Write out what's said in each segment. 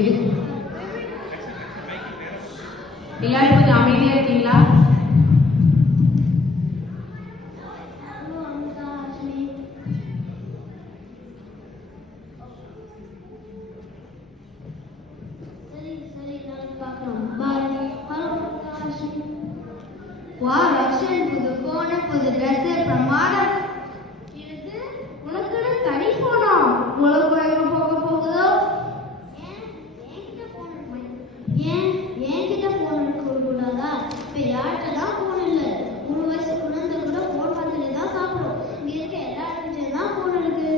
இருக்கு. எல்லாரும் கொஞ்சம் அமைதியா இருக்கீங்களா? வா ரக்ஷன், புது போன புது ட்ரெஸ் பிரமாதம். இது உனக்குன்னு தனி போனா உலகம் எங்க போக போகுதோ? ஏன் என்கிட்ட போன் இருக்க கூடாதா? இப்ப யார்கிட்ட தான் போன் இல்லை? 3 வயசு குழந்தை கூட போன் பார்த்துட்டு தான் சாப்பிடும். இங்க இருக்க எல்லா தான் போன் இருக்கு.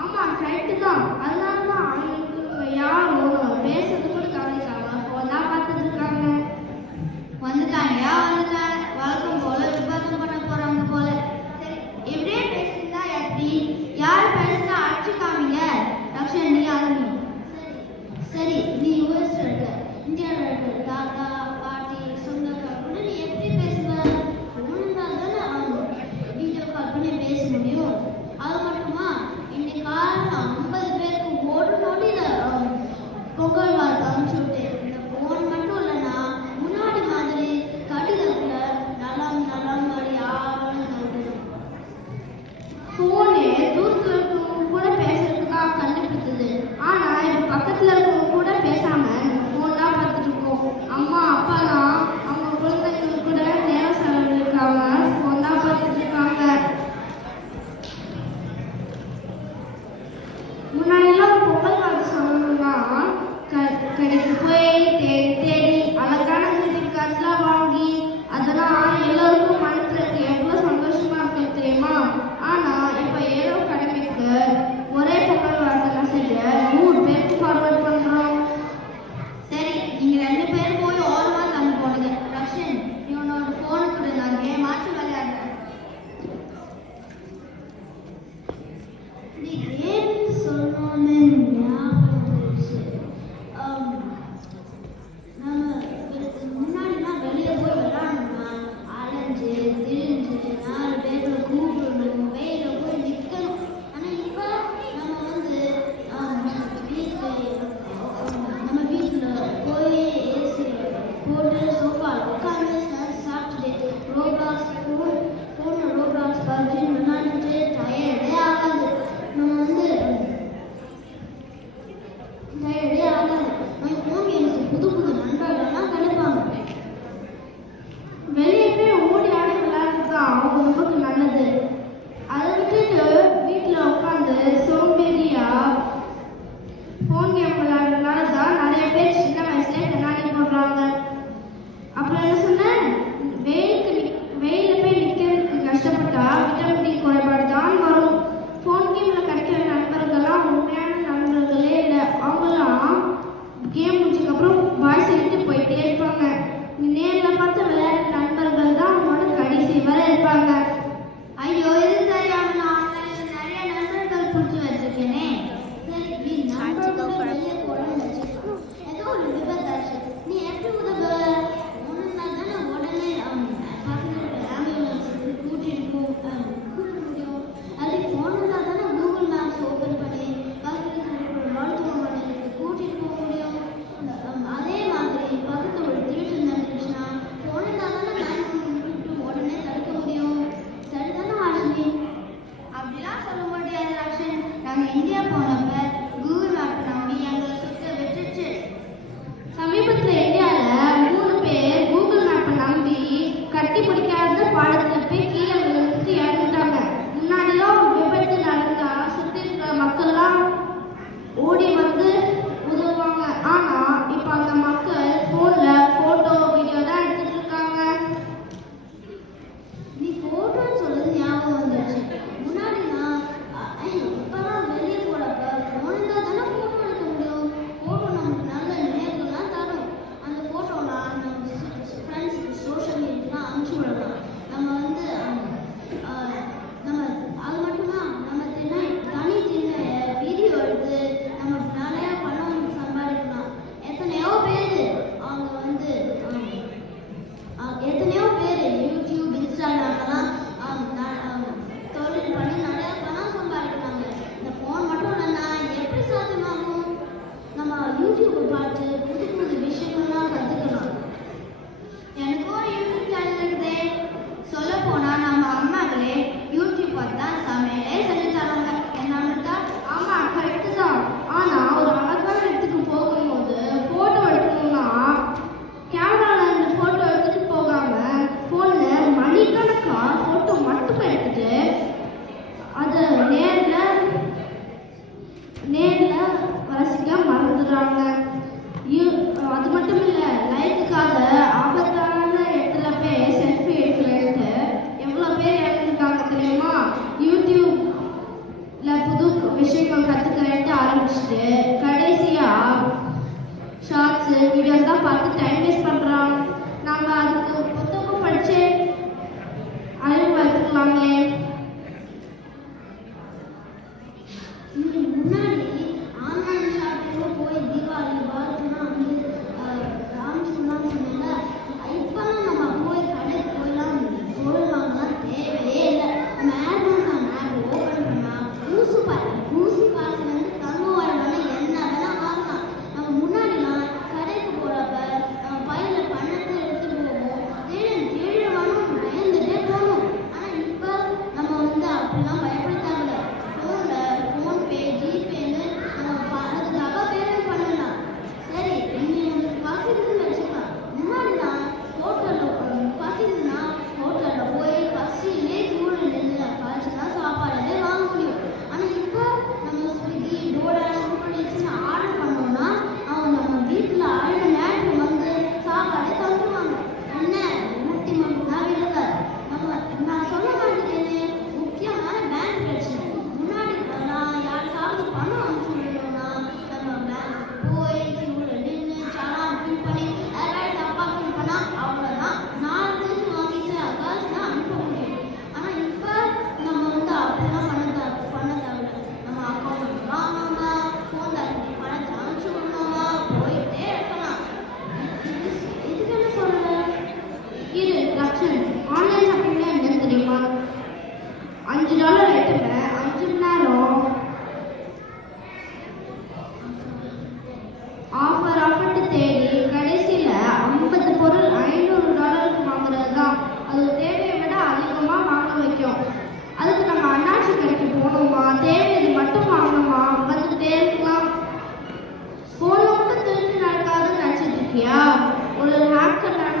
ஆமா கரெக்டு தான். அதனால தான் அவங்களுக்கு யாரும் பேசுறது கூட கவனிக்காம போன் தான் பார்த்துட்டு இருக்காங்க. வந்துட்டாங்க வழக்கம் போல விவாதம் பண்ண போறாங்க போல. சரி, இப்படியே பேசுனா எப்படி? யார் பேசுனா அடிச்சு காமிங்க. ரக்ஷன், நீ ஆரம்பி. சரி, நீ யூஎஸ் இருக்க, இந்தியாவில் இருக்க, தாத்தா பாட்டி சொந்தக்கார கூட நீ எப்படி பேசுவ? இருந்தால் தானே ஆகும். வீடியோ கால் பண்ணி பேச முடியும். அது மட்டுமா, இன்னைக்கு காலையில் 50 பேருக்கு ஒரு நொடியில் பொங்கல் வாழ்த்து அனுப்பிச்சு விட்டேன். இந்த ஃபோன் மட்டும் இல்லைன்னா முன்னாடி மாதிரி கடிதத்துல நலம் நலம் வழி ஆவணம் சொல்றேன். ஃபோனே தூரத்தில் இருக்கவங்க கூட பேசுறதுக்காக கண்டுபிடிச்சது. ஆனா இப்ப பக்கத்துல இருக்கவங்க கூட பேசாம ஃபோன் தான் பார்த்துட்டு இருக்கோம். அம்மா அப்பாலாம் அவங்க குழந்தைங்க கூட நேரம் செலவழிக்காம ஃபோன் தான் பார்த்துட்டு இருக்காங்க. முன்னாடிலாம் பொங்கல் வாழ்த்து சொல்லணும்னா கடைக்கு போய் தேடி தேடி அழகான கிரீட்டிங் கார்ட்ஸ்லாம் வாங்கி அதெல்லாம் எல்லோருக்கும் மனசுக்கு எவ்வளோ சந்தோஷமா இருக்கு தெரியுமா? ஆனா இப்ப ஏதோ கடமைக்கு ஒரே பொங்கல் வாழ்த்து மெசேஜ 100 பேருக்கு ஃபார்வர்ட் பண்றோம். சரி, நீங்க 2 பேரும் போய் ஓரமா தந்து போடுங்க. ரக்ஷன், நீ உன்னோட போனுக்கு கூட நான் கேம் ஆச்சு விளையாடுறேன். நீ கேம் சொல்லணும்னு ஞாபகம் வந்துருச்சு. நம்ம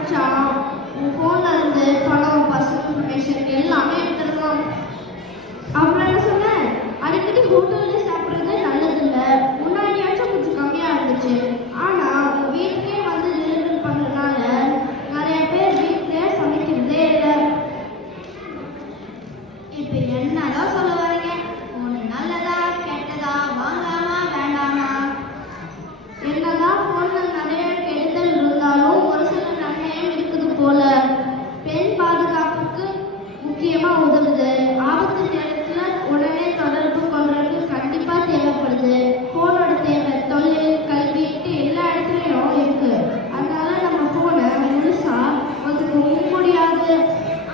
மச்சான் உன் ஃபோன்ல இருந்து பணம் பர்சனல் இன்ஃபர்மேஷன் எல்லாமே எடுத்துடலாம். அப்புறம் என்ன சொன்னேன், அடிக்கடி ஹோட்டல்ல சாப்பிட்றது நல்லதில்ல, முன்னாடியாச்சும் கொஞ்சம் கம்மியா இருந்துச்சு. ஆனா வீட்டுக்கே வந்து டெலிவரி பண்றதுனால நிறைய பேர் வீட்டிலே சமைக்கிறதே இல்லை. இப்போ என்னதான் சொல்ல வரீங்க? ஃபோன் நல்லதா கெட்டதா, வாங்கலாமா வேண்டாமா? என்னதான் ஃபோன்ல நிறைய கெடுதல் இருந்தாலும் ஒரு சில நன்மையும் இருக்குது போல. பெண் பாதுகாப்புக்கு முக்கியமா உதவுது. ஆபத்து நேரத்துல உடனே தொடர்பு கொள்றது கண்டிப்பா தேவைப்படுது. ஃபோனோட தேவை தொழில் கல்விக்கு எல்லா இடத்துலயும் இருக்கு. அதனால நம்ம ஃபோனை முழுசா ஒதுக்கவும் முடியாது.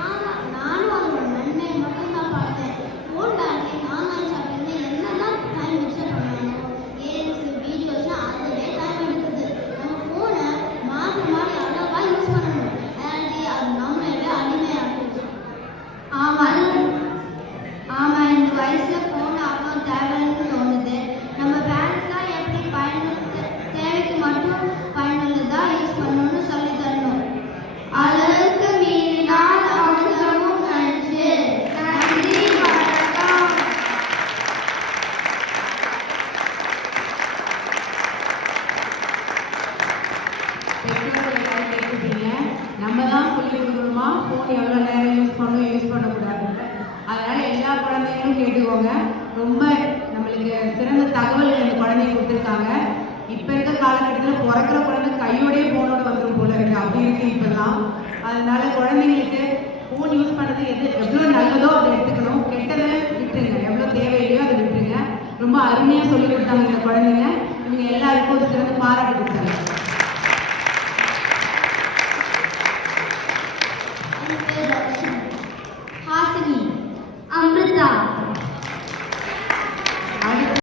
ஆமா, நானும் அதோட நன்மை மட்டும் தான் பார்த்தேன். ஃபோன் பேங்கிங் ஆன்லைன் ஷாப்பிங் என்னதான் டைம் மிச்சம் பண்ணணும், கேம்ஸ் வீடியோஸ் அதுவே டைம் எடுக்குது. நம்ம ஃபோனை மாற்றி மாற்றி அளவா யூஸ் பண்ணணும், அதாவது அது நம்மளே அடிமையாகுது. ஆமா ஆமா, இந்த வயசுல ஃபோன் அவ்வளோ தேவைன்னு தோணுது. நம்ம பேரண்ட்ஸ்லாம் எப்படி தேவைக்கு மட்டும் பயனுள்ளதா யூஸ் பண்ணணும்னு சொல்லி தரணும். அளவுக்கு மீறினால் அமிர்தமும் நஞ்சு. நன்றி, வணக்கம். பெற்றோர்கள் எல்லாரும் கேட்டுருப்பீங்க, நம்ம தான் சொல்லி கொடுக்கணுமா ஃபோன் எவ்வளோ நேரம் யூஸ் பண்ணணும் யூஸ் பண்ணக்கூடாதுன்னு. அதனால எல்லா குழந்தைங்களும் கேட்டுக்கோங்க. ரொம்ப நம்மளுக்கு சிறந்த தகவல்கள் இந்த குழந்தைங்க கொடுத்துருக்காங்க. இப்போ இருக்க காலகட்டத்தில் பிறக்கிற குழந்தை கையோடய ஃபோனோட வந்துடும் போல இருக்கு, அப்படி இருக்கு இப்பெல்லாம். அதனால குழந்தைங்களுக்கு ஃபோன் யூஸ் பண்ணுறது எவ்வளோ நல்லதோ அதை எடுத்துக்கணும், கெட்டதை விட்டுருங்க, எவ்வளோ தேவையில்லையோ அதை விட்டுருங்க. ரொம்ப அருமையாக சொல்லி கொடுத்தாங்க இந்த குழந்தைங்க. இவங்க எல்லாருக்கும் ஒரு சிறந்த பாராட்டு.